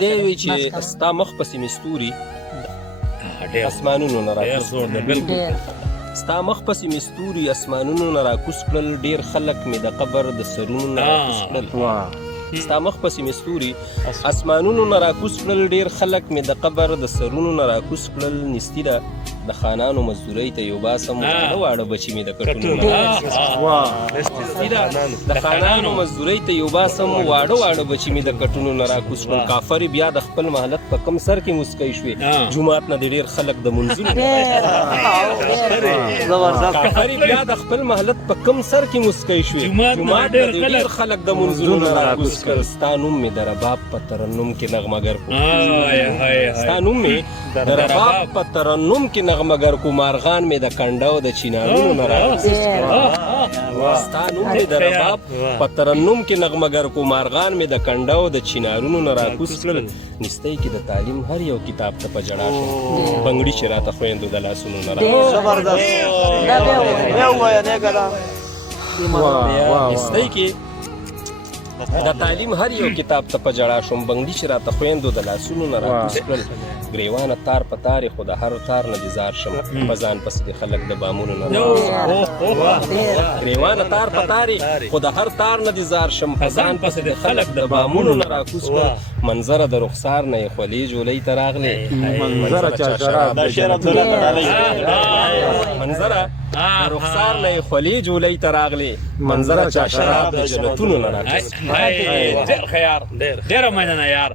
دی وی چې ستا مخ پسې مې ستوري اسمانونو نه راکوز ستا مخ پسې مې ستوري اسمانونو نه راکوز کړل ډېر خلک مې د قبر د سرونو نه راکوز کړل ستا مخ پسې مې ستوري اسمانونو نه راکوز کړل ډېر خلک مې د قبر د سرونو نه راکوز کړل نستي ده د خانانو مزدورۍ ته یو باسم واړه واړه بچي مې د کټونو نه نستي ده د خانانو مزدورۍ ته یو باسم واړه واړه بچي مې د کټونو نه راکوز کړل کافر بیا د خپل محلت په کم سر کې مسکی شوې جومات نه د ډېر خلک د منځونو کافر بیا د خپل محلت په کم سر کې مسکی شوې جومات نه د ډېر خلک د منځونو نه راکوز کړل ستا نوم مې د رباب په ترنم کې نغمهګر کو ستا نوم مې د رباب په ترنم کې نغمهګر کو مارغان مې د کنډو د چینارونو نه راکوز کړل ستا نوم مې د رباب په ترنم کې نغمهګر کو مارغان مې د کنډو د چینارونو نه راکوز کړل نستۍ کې د تعلیم هر یو کتاب ته په ژړا شم بنګړي چې راته خویندو د لاسونو نه نستۍ کې د تعلیم هر یو کتاب ته په ژړا شوم بنګړي چې راته خویندو د لاسونو نه راکوز کړل ګریوانه تار په تارې خو د هر تار نه ګزار شم په ځان پسې د خلک د بامونو نه ګریوانه تار په تارې خو د هر تار نه ګزار شم په ځان پسې د خلک د بامونو نه راکوز کړل منظره د رخسار نه یې خولې جولۍ ته راغلې منظره چا شراب منظره د رخسار نه یې خولې جولۍ ته راغلې منظره چا شراب د جنتونو نه راکوز ډېر ښه یار ډېره مننه یار